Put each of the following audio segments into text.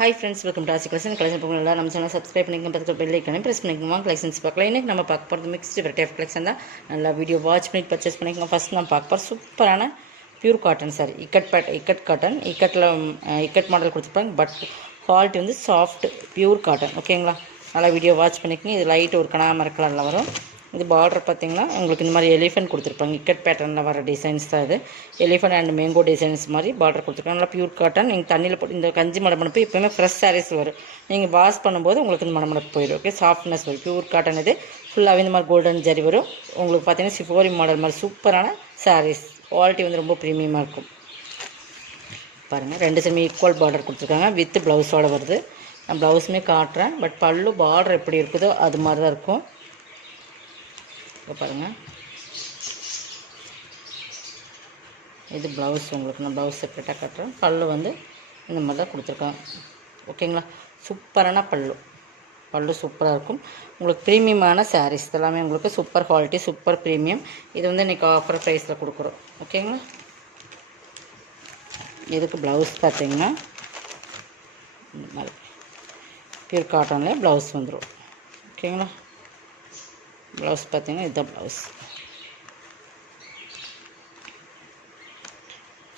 Hi friends, welcome to Asi Collection. Collection போகலாம் நம்ம channel subscribe பண்ணிக்கங்க, பக்கத்துல பெல் ஐகானை பிரஸ் பண்ணிக்கங்க. கலெக்ஷன்ஸ் பார்க்கலாம். இன்னைக்கு நம்ம பார்க்க போகிறது மிக்ஸ்டு வெரைட்டி ஆஃப் கலெக்ஷன் தான். நல்லா வீடியோ வாட்ச் பண்ணி பர்ச்சேஸ் பண்ணிக்கோங்க. ஃபர்ஸ்ட் நம்ம பார்க்க போகிற சூப்பரான pure cotton sorry, ikat cotton. Ikat model கொடுத்துருப்பாங்க, பட் குவாலிட்டி வந்து சாஃப்ட் பியூர் காட்டன். ஓகேங்களா, நல்லா வீடியோ வாட்ச் பண்ணிக்கங்க. இது லைட் ஒரு கனாமர கலரில் வரும். இது பார்டர் பார்த்திங்கன்னா உங்களுக்கு இந்த மாதிரி எலிஃபென்ட் கொடுத்துருப்பாங்க. இக்கட் பேட்டர்னில் வர டிசைன்ஸ் தான் இது. எலிஃபென்ட் அண்ட் மேங்கோ டிசைன்ஸ் மாதிரி பார்டர் கொடுத்துருக்காங்க. நல்லா பியூர் காட்டன். நீங்கள் தண்ணியில் போட்டு இந்த கஞ்சி மடமடப்பு எப்போயுமே ஃப்ரெஷ் சாரீஸ் வரும். நீங்கள் வாஷ் பண்ணும்போது உங்களுக்கு இந்த மடமடப்பு போயிடும். ஓகே, சாஃப்ட்னஸ் வரும். பியூர் காட்டன் இது ஃபுல்லாகவே இந்த மாதிரி கோல்டன் ஜரி வரும். உங்களுக்கு பார்த்தீங்கன்னா சிஃபோரி மாடல் மாதிரி சூப்பரான சாரீஸ். குவாலிட்டி வந்து ரொம்ப ப்ரீமியமாக இருக்கும். பாருங்கள், ரெண்டு சைடுமே ஈக்குவல் பார்டர் கொடுத்துருக்காங்க. வித் ப்ளவுஸோடு வருது. நான் ப்ளவுஸுமே காட்டுறேன், பட் பல்லு பார்டர் எப்படி இருக்குதோ அது மாதிரி தான் இருக்கும். பாருங்கள், இது ப்ளவுஸ். உங்களுக்கு நான் ப்ளவுஸ் செப்பரேட்டாக காட்டுறேன். பல்லு வந்து இந்த மாதிரி தான் கொடுத்துருக்காங்க. ஓகேங்களா, சூப்பரான பல்லு சூப்பராக இருக்கும். உங்களுக்கு ப்ரீமியமான சாரீஸ் எல்லாமே உங்களுக்கு சூப்பர் குவாலிட்டி, சூப்பர் ப்ரீமியம். இது வந்து இன்றைக்கி ஆஃபர் ப்ரைஸில் கொடுக்குறோம். ஓகேங்களா, இதுக்கு ப்ளவுஸ் பார்த்திங்கன்னா இந்த மாதிரி பியூர் காட்டன்லேயே ப்ளவுஸ் வந்துடும். ஓகேங்களா, ப்ளவுஸ் பார்த்திங்கன்னா இதுதான் ப்ளவுஸ்.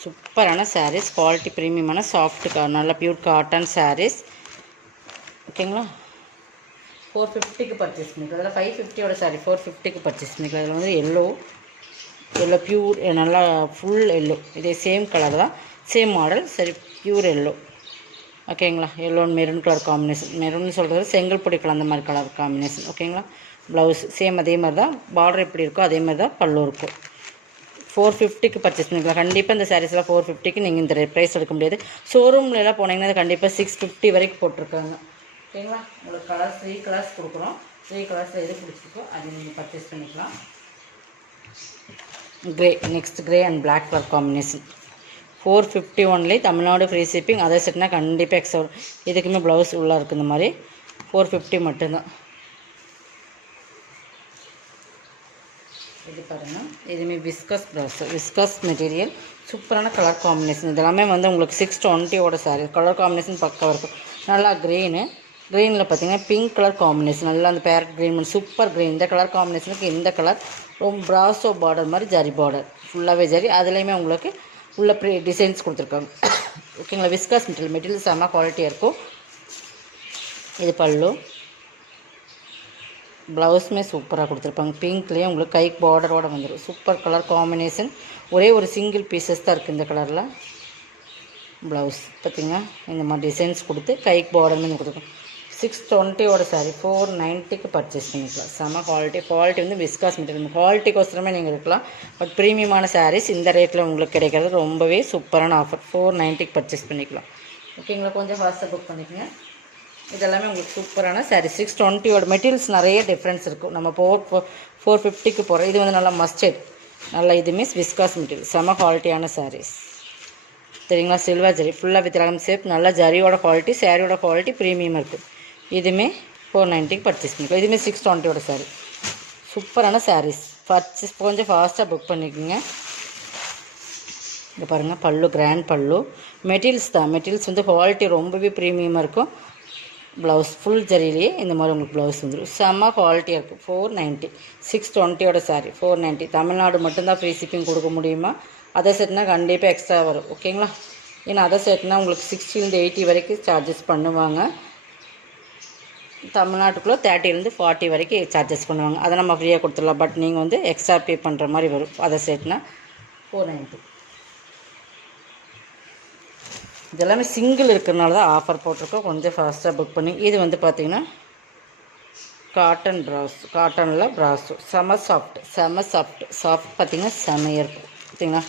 சூப்பரான சாரீஸ், குவாலிட்டி ப்ரீமியமான சாஃப்ட் நல்ல பியூர் காட்டன் சாரீஸ். ஓகேங்களா, 450க்கு பர்ச்சேஸ் பண்ணிக்கலாம். அதில் 550யோட சாரீ 450க்கு பர்ச்சேஸ் பண்ணிக்கலாம். அதில் வந்து எல்லோ பியூர் நல்லா ஃபுல் எல்லோ. இதே சேம் கலர் தான், சேம் மாடல். சரி, பியூர் எல்லோ. ஓகேங்களா, yellow maroon colour combination. Maroon சொல்கிறது செங்கல் பொடி கலந்த மாதிரி கலர் காம்பினேஷன். ஓகேங்களா, ப்ளவுஸ் சேம் அதே மாதிரி தான். பார்டர் எப்படி இருக்கோ அதே மாதிரி தான் பல்லு இருக்கும். 450க்கு பர்ச்சேஸ் பண்ணிக்கலாம். கண்டிப்பாக இந்த சாரீஸ்லாம் 450க்கு நீங்கள் இந்த ப்ரைஸ் எடுக்க முடியாது. ஷோரூம்லாம் போனீங்கன்னா கண்டிப்பாக 650 வரைக்கும் போட்டிருக்காங்க. ஓகேங்களா, உங்களுக்கு கலர்ஸ் 3 கலர்ஸ் கொடுக்குறோம். 3 கலர்ஸில் எது பிடிச்சிருக்கோ அது நீங்கள் பர்ச்சேஸ் பண்ணிக்கலாம். Next grey and black colour combination 450 only. Tamil Nadu free shipping. அதை செட்னா கண்டிப்பாக எக்ஸ்ட்ரா. இதுக்குமே ப்ளவுஸ் உள்ளே இருக்குது. இந்த மாதிரி 450 மட்டும்தான். இது பாருங்கள், இதுவுமே விஸ்கஸ் மெட்டீரியல். சூப்பரான கலர் காம்பினேஷன். இதெல்லாமே வந்து உங்களுக்கு 620வோட சாரீ. கலர் காம்பினேஷன் பக்காவாக இருக்கும். நல்லா க்ரீனில் பார்த்தீங்கன்னா பிங்க் கலர் காம்பினேஷன். நல்லா அந்த பேரட் க்ரீன் சூப்பர் க்ரீன். இந்த கலர் காம்பினேஷனுக்கு இந்த கலர் ரொம்ப ப்ராஸோ பார்டர் மாதிரி ஜரி பார்டர் ஃபுல்லாகவே ஜரி. அதுலேயுமே உங்களுக்கு உள்ள டிசைன்ஸ் கொடுத்துருக்காங்க. ஓகேங்களா, விஸ்கஸ் மெட்டீரியல் செம்ம குவாலிட்டியாக இருக்கும். இது பல்லு. ப்ளவுஸுமே சூப்பராக கொடுத்துருப்பாங்க. பிங்க்லேயே உங்களுக்கு கைக்கு பார்டரோடு வந்துடும். Super colour combination. ஒரே ஒரு சிங்கிள் பீசஸ் தான் இருக்குது இந்த கலரில். ப்ளவுஸ் பார்த்திங்கன்னா இந்த மாதிரி டிசைன்ஸ் கொடுத்து கைக்கு பார்டர்னு கொடுத்துருக்கோம். 620வோட சாரீ 490க்கு பர்ச்சேஸ் பண்ணிக்கலாம். செம்ம குவாலிட்டி வந்து விஸ்காஸ் மெட்டீரியல். குவாலிட்டிக்கோசரமே நீங்கள் இருக்கலாம். பட் ப்ரீமியமான சாரீஸ் இந்த ரேட்டில் உங்களுக்கு கிடைக்கிறது ரொம்பவே சூப்பரான ஆஃபர். 490க்கு பர்ச்சேஸ் பண்ணிக்கலாம். ஓகேங்களா, கொஞ்சம் ஃபாஸ்ட்டாக புக் பண்ணிக்கோங்க. இதெல்லாமே உங்களுக்கு சூப்பரான சாரீ. 620வோட மெட்டீரியல்ஸ் நிறைய டிஃப்ரென்ஸ் இருக்கும். நம்ம 450க்கு போகிறோம். இது வந்து நல்லா மஸ்டர்ட். நல்லா இதுவுமே விஸ்காஸ் மெட்டீரியல். செம குவாலிட்டியான சாரீஸ் சரிங்களா. சில்வர் ஜரி ஃபுல்லாக வித் ரகம் சேப். நல்லா ஜரியோட குவாலிட்டி, சாரியோட குவாலிட்டி ப்ரீமியமாக இருக்குது. இதுவுமே 490க்கு பர்ச்சேஸ் பண்ணிக்கலாம். இதுவுமே 620வோட சாரீ. சூப்பரான சாரீஸ். பர்ச்சேஸ் கொஞ்சம் ஃபாஸ்ட்டாக புக் பண்ணிக்கோங்க. இங்கே பாருங்கள், பல்லு கிராண்ட் பல்லு. மெட்டீரியல்ஸ் வந்து குவாலிட்டி ரொம்பவே ப்ரீமியமாக இருக்கும். ப்ளவுஸ் ஃபுல் ஜரியிலேயே இந்த மாதிரி உங்களுக்கு ப்ளவுஸ் வந்துடும். செம்ம குவாலிட்டியாக இருக்குது. 490. 620வோட சாரீ 490. தமிழ்நாடு மட்டும்தான் ஃப்ரீ ஷிப்பிங் கொடுக்க முடியுமா? அதை செட்னா கண்டிப்பாக எக்ஸ்ட்ரா வரும். ஓகேங்களா, ஏன்னா அதை செட்னா உங்களுக்கு 60 80 வரைக்கும் சார்ஜஸ் பண்ணுவாங்க. தமிழ்நாட்டுக்குள்ளே 30 40 வரைக்கும் சார்ஜஸ் பண்ணுவாங்க. அதை நம்ம ஃப்ரீயாக கொடுத்துடலாம். பட் நீங்கள் வந்து எக்ஸ்ட்ரா பே பண்ணுற மாதிரி வரும். அதை செட்னா 490. இதெல்லாமே சிங்கிள் இருக்கிறனால தான் ஆஃபர் போட்டிருக்கோம். கொஞ்சம் ஃபாஸ்ட்டாக புக் பண்ணி. இது வந்து பார்த்திங்கன்னா காட்டனில் ப்ராஸோ செம சாஃப்ட் பார்த்திங்கன்னா செமையாக இருக்கும். பார்த்திங்கன்னா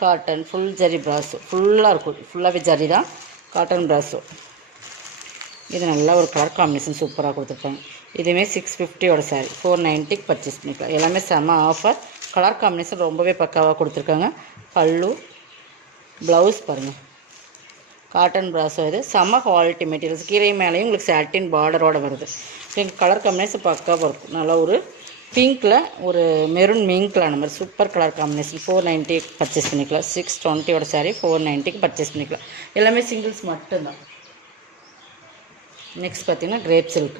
காட்டன் ஃபுல் ஜரி ப்ராஸோ ஃபுல்லாக இருக்கும். ஃபுல்லாகவே ஜரி தான் காட்டன் ப்ராஸோ. இது நல்லா ஒரு கலர் காம்பினேஷன் சூப்பராக கொடுத்துருப்பாங்க. இதுவுமே 650வோட சாரீ 490க்கு பர்ச்சேஸ் பண்ணிக்கலாம். எல்லாமே செம ஆஃபர். கலர் காம்பினேஷன் ரொம்பவே பக்காவாக கொடுத்துருக்காங்க. பல்லு ப்ளவுஸ் பாருங்கள், காட்டன் ப்ராஸோ. இது செம்ம குவாலிட்டி மெட்டீரியல்ஸ். கீரை மேலேயும் உங்களுக்கு சாட்டின் பார்டரோடு வருது. கலர் காம்பினேஷன் பக்காவாக இருக்கும். நல்லா ஒரு பிங்க்கில் ஒரு மெரூன் மிங்க்கில் அந்த மாதிரி சூப்பர் கலர் காம்பினேஷன். 490க்கு பர்ச்சேஸ் பண்ணிக்கலாம். 620வோட சாரீ 490க்கு பர்ச்சேஸ் பண்ணிக்கலாம். எல்லாமே சிங்கிள்ஸ் மட்டும்தான். நெக்ஸ்ட் பார்த்திங்கன்னா கிரேப் சில்க்,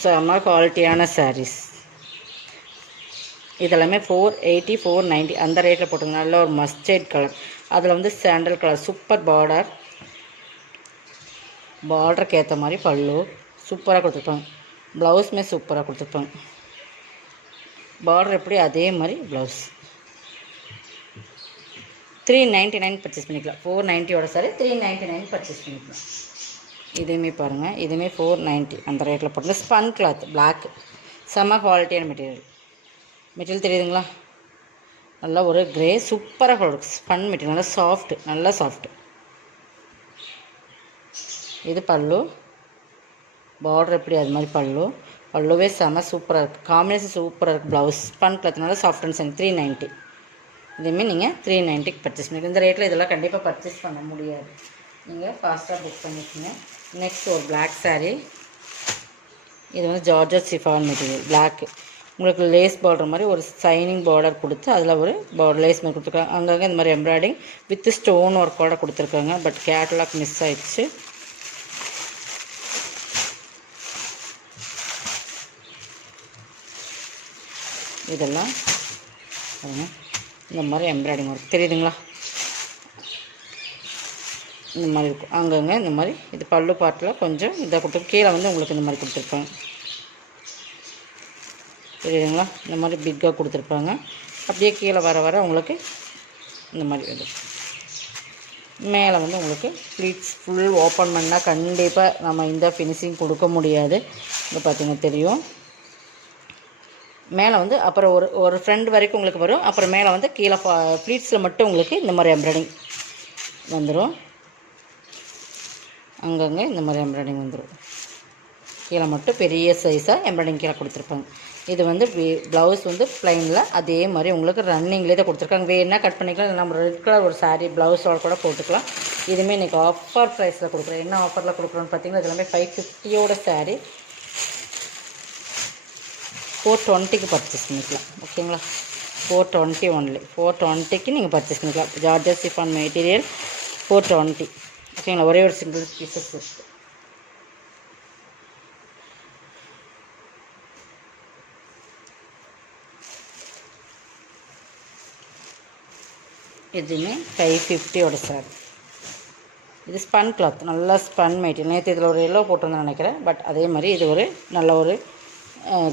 செம்ம குவாலிட்டியான சாரீஸ். இதெல்லாமே 480 490 அந்த ரேட்டில் போட்டுங்க. நல்ல ஒரு மஸ்டர்ட் கலர், அதில் வந்து சாண்டல் கலர், சூப்பர் பார்டருக்கு ஏற்ற மாதிரி பல்லு சூப்பராக கொடுத்துருப்பாங்க. ப்ளவுஸுமே சூப்பராக கொடுத்துருப்பாங்க. பார்டர் எப்படி அதே மாதிரி ப்ளவுஸ். 399 பர்ச்சேஸ் பண்ணிக்கலாம். 490 சாரி 399 பர்ச்சேஸ் பண்ணிக்கலாம். இதுவுமே பாருங்கள், இதுவுமே 490 அந்த ரேட்டில் போட்டு. ஸ்பன் கிளாத் பிளாக், செம்ம குவாலிட்டியான மெட்டீரியல் தெரியுதுங்களா? நல்லா ஒரு கிரே சூப்பராக கொடுக்கும். ஸ்பன் மெட்டீரியல் நல்லா சாஃப்ட்டு, நல்லா சாஃப்ட்டு. இது பல்லு, பார்டர் எப்படி அது மாதிரி பல்லுவே செம்ம சூப்பராக இருக்குது. காம்பினேஷன் சூப்பராக இருக்குது. ப்ளவுஸ் ஸ்பன் கிளாத்னால சாஃப்ட் அண்ட் சன். 390. இதுவுமே நீங்கள் 390க்கு பர்ச்சேஸ் பண்ணிக்கலாம். இந்த ரேட்டில் இதெல்லாம் கண்டிப்பாக பர்ச்சேஸ் பண்ண முடியாது. நீங்கள் ஃபாஸ்ட்டாக புக் பண்ணிக்கோங்க. நெக்ஸ்ட் ஒரு பிளாக் சாரீ. இது வந்து ஜார்ஜட் சிஃபான் மெட்டீரியல் பிளாக்கு. உங்களுக்கு லேஸ் பார்டர் மாதிரி ஒரு சைனிங் பார்டர் கொடுத்து அதில் ஒரு லேஸ் மாதிரி கொடுத்துருக்காங்க. அங்கங்கே இந்த மாதிரி எம்ப்ராய்டிங் வித் ஸ்டோன் ஒர்க்கோடு கொடுத்துருக்காங்க. பட் கேட்டலாக் மிஸ் ஆயிடுச்சு. இதெல்லாம் இந்த மாதிரி எம்ப்ராய்டிங் ஒர்க் தெரியுதுங்களா? இந்த மாதிரி இருக்கும். அங்கங்கே இந்த மாதிரி இது பல்லு பாட்டில் கொஞ்சம் இதை கொடுத்து கீழே வந்து உங்களுக்கு இந்த மாதிரி கொடுத்துருப்பாங்க. தெரியுதுங்களா? இந்த மாதிரி பிக்காக கொடுத்துருப்பாங்க. அப்படியே கீழே வர உங்களுக்கு இந்த மாதிரி இது மேலே வந்து உங்களுக்கு ப்ளீட்ஸ் ஃபுல் ஓப்பன் பண்ணால் கண்டிப்பாக நம்ம இந்த ஃபினிஷிங் கொடுக்க முடியாது. இங்கே பார்த்தீங்கன்னா தெரியும். மேலே வந்து அப்புறம் ஒரு ஃப்ரண்ட் வரைக்கும் உங்களுக்கு வரும். அப்புறம் மேலே வந்து கீழே ப்ளீட்ஸில் மட்டும் உங்களுக்கு இந்த மாதிரி எம்ப்ராய்டிங் வந்துடும். அங்கங்கே இந்த மாதிரி எம்ப்ராய்டிங் வந்துடும். கீழே மட்டும் பெரிய சைஸாக எம்ப்ராய்டிங் கீழே கொடுத்துருப்பாங்க. இது வந்து ப்ளவுஸ் வந்து ப்ளைனில் அதே மாதிரி உங்களுக்கு ரன்னிங்லேயே தான் கொடுத்துருக்காங்க. வேணா கட் பண்ணிக்கலாம். நம்ம ரெட் கலர் ஒரு சாரீ ப்ளவுஸோட கூட போட்டுக்கலாம். இதுவுமே இன்றைக்கி ஆஃபர் ப்ரைஸில் கொடுக்குறோம். என்ன ஆஃபரில் கொடுக்குறோன்னு பார்த்தீங்கன்னா இது எல்லாமே 550 சாரீ 420க்கு பர்ச்சேஸ் பண்ணிக்கலாம். ஓகேங்களா? 420 ஒன்லி. 420க்கு நீங்கள் பர்ச்சேஸ் பண்ணிக்கலாம். Georgette chiffon material 420. ஓகேங்களா? ஒரே ஒரு சிங்கிள் பீசஸ் இருக்குது. இதுவுமே 550 சாரி. இது ஸ்பன் கிளாத், நல்லா ஸ்பன் மெட்டீரியல். நேற்று இதில் ஒரு எல்லோ போட்டிருந்தேன்னு நினைக்கிறேன். பட் அதே மாதிரி இது ஒரு நல்ல ஒரு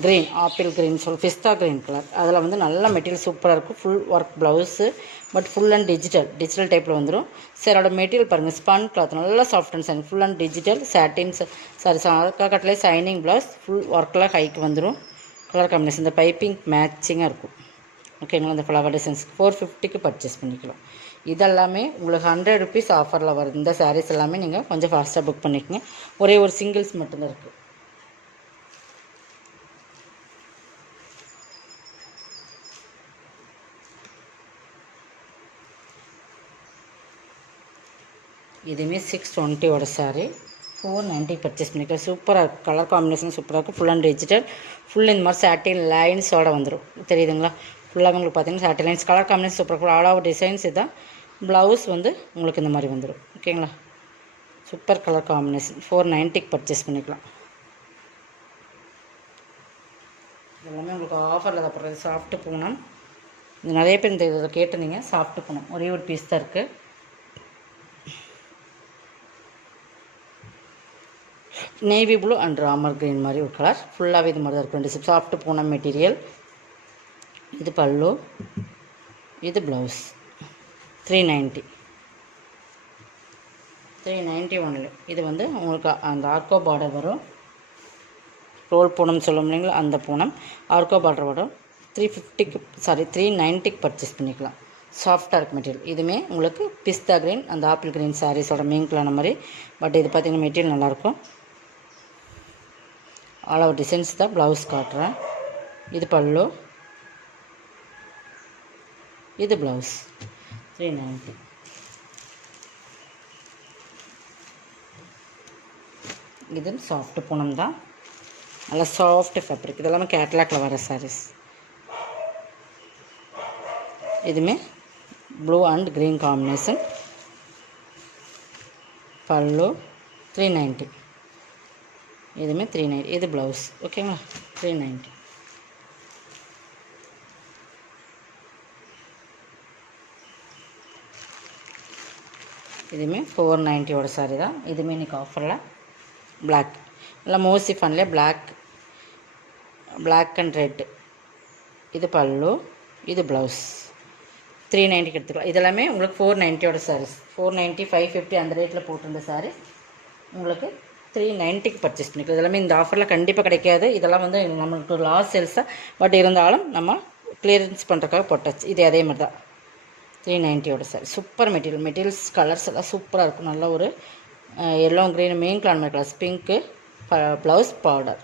green, apple green pista green colour. அதில் வந்து நல்ல மெட்டீரியல் சூப்பராக இருக்கும். Full work blouse, but full and digital டைப்பில் வந்துடும். அதோட மெட்டீரியல் பாருங்கள், ஸ்பன் கிளாத் நல்லா soft and shining. Full and digital satin கட்டிலே சைனிங் ப்ளவுஸ். ஃபுல் ஒர்க்கில் ஹைக்கு வந்துடும். கலர் காம்பினேஷன் இந்த பைப்பிங் மேட்சிங்காக இருக்கும். ஓகேங்களா? இந்த ஃப்ளவர் டிசைன்ஸ் 450க்கு பர்ச்சேஸ் பண்ணிக்கலாம். இதெல்லாமே உங்களுக்கு 100 ருபீஸ் ஆஃபரில் வருது. இந்த சாரீஸ் எல்லாமே நீங்கள் கொஞ்சம் ஃபாஸ்ட்டாக புக் பண்ணிக்கோங்க. ஒரே ஒரு சிங்கிள்ஸ் மட்டும்தான் இருக்குது. இதுவுமே 620 சாரீ 490 பர்ச்சேஸ் பண்ணிக்கலாம். சூப்பராக இருக்கும். கலர் காம்பினேஷன் சூப்பராக இருக்கும். ஃபுல் அண்ட் டிஜிட்டல், ஃபுல் இந்த மாதிரி சாட்டின் லைன்ஸோடு வந்துடும். தெரியுதுங்களா? ஃபுல்லாக உங்களுக்கு பார்த்தீங்கன்னா சாட்டின் லைன்ஸ். கலர் காம்பினேஷன் சூப்பராக இருக்கும். ஆல் ஓவர் டிசைன்ஸ் இதுதான். ப்ளவுஸ் வந்து உங்களுக்கு இந்த மாதிரி வந்துடும். ஓகேங்களா? சூப்பர் கலர் காம்பினேஷன் 490க்கு பர்ச்சேஸ் பண்ணிக்கலாம். எல்லாமே உங்களுக்கு ஆஃபரில் தான் போடுறது. சாஃப்ட்டு பூனம், இது நிறைய பேர் இந்த இதில் கேட்டிருந்தீங்க. சாஃப்ட்டு பூனம் ஒரே ஒரு பீஸ் தான் இருக்குது. Navy blue and Ramar green மாதிரி ஒரு கலர். ஃபுல்லாகவே இது மாதிரி தான் இருக்கும். Soft Poonam material. இது பல்லு, இது ப்ளவுஸ். 390 ஒன்லி. இது வந்து உங்களுக்கு அந்த ஆர்கோ பார்டர் வரும். ரோல் பூனம் சொல்லும் இல்லைங்களா, அந்த பூனம் ஆர்கோ பார்டர் வரும். 390க்கு பர்ச்சேஸ் பண்ணிக்கலாம். சாஃப்டாக இருக்குது மெட்டீரியல். இதுவுமே உங்களுக்கு பிஸ்தா க்ரீன் அந்த ஆப்பிள் க்ரீன் சாரீஸோட மீன்களான மாதிரி. பட் இது பார்த்திங்கன்னா மெட்டீரியல் நல்லாயிருக்கும். ஆல் ஓவர் டிசைன்ஸ் தான். ப்ளவுஸ் காட்டுறேன். இது பல்லு, இது ப்ளவுஸ். 390. இது சாஃப்ட் பூனம் தான். நல்லா சாஃப்ட் ஃபேப்ரிக். இதெல்லாமே கேட்லாக்ல வர சாரீஸ். இதுவுமே ப்ளூ அண்ட் க்ரீன் காம்பினேஷன். பல்லு 390. இதுவுமே 390. இது ப்ளவுஸ். ஓகேங்களா? 390. இதுவுமே 490 சாரி தான். இதுவுமே இன்றைக்கி ஆஃபரில் பிளாக், நல்லா மோசி ஃபன்லேயே பிளாக் அண்ட் ரெட். இது பல்லு, இது ப்ளவுஸ். 390 எடுத்துக்கலாம். இதெல்லாமே உங்களுக்கு 490 சாரீஸ். 490, 550 அந்த ரேட்டில் போட்டிருந்த சாரீஸ் உங்களுக்கு 390க்கு பர்ச்சேஸ் பண்ணிக்கலாம். இதெல்லாமே இந்த ஆஃபரில் கண்டிப்பாக கிடைக்காது. இதெல்லாம் வந்து நம்மளுக்கு லாஸ் சேல்ஸாக, பட் இருந்தாலும் நம்ம கிளியரன்ஸ் பண்ணுறதுக்காக போட்டாச்சு. இது அதே மாதிரி தான் 390 சாரி. சூப்பர் மெட்டீரியல்ஸ் கலர்ஸ் எல்லாம் சூப்பராக இருக்கும். நல்ல ஒரு எல்லோ க்ரீன் மெயின் கிளான் colours, pink, blouse powder.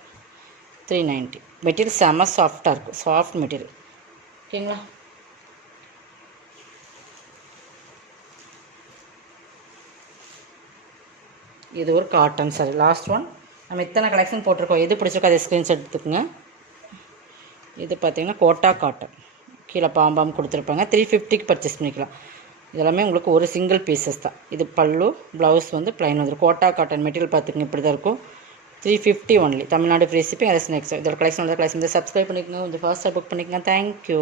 390. Material செம்ம சாஃப்டாக இருக்கும். Soft material. ஓகேங்களா? இது ஒரு காட்டன் சாரி. Last one. நம்ம இத்தனை கலெக்ஷன் போட்டிருக்கோம். எது பிடிச்சிருக்கோ அதை ஸ்க்ரீன்ஷாட் எடுத்துக்கோங்க. இது பார்த்திங்கன்னா கோட்டா காட்டன். கீழே பாம்பாம் கொடுத்துருப்பாங்க. 350க்கு பர்ச்சேஸ் பண்ணிக்கலாம். இதெல்லாமே உங்களுக்கு ஒரு சிங்கிள் பீசஸ் தான். இது பல்லு, ப்ளவுஸ் வந்து ப்ளைன் வந்துடும். கோட்டா காட்டன் மெட்டீரியல் பார்த்துக்கங்க, இப்படி தான் இருக்கும். 350 ஒன்லி. Tamil Nadu free shipping. அதை நெக்ஸ்ட் இதோட கலெக்ஷன் சப்ஸ்கிரைப் பண்ணிக்கோங்க. கொஞ்சம் ஃபாஸ்ட்டாக புக் பண்ணிக்கோங்க. தேங்க்யூ.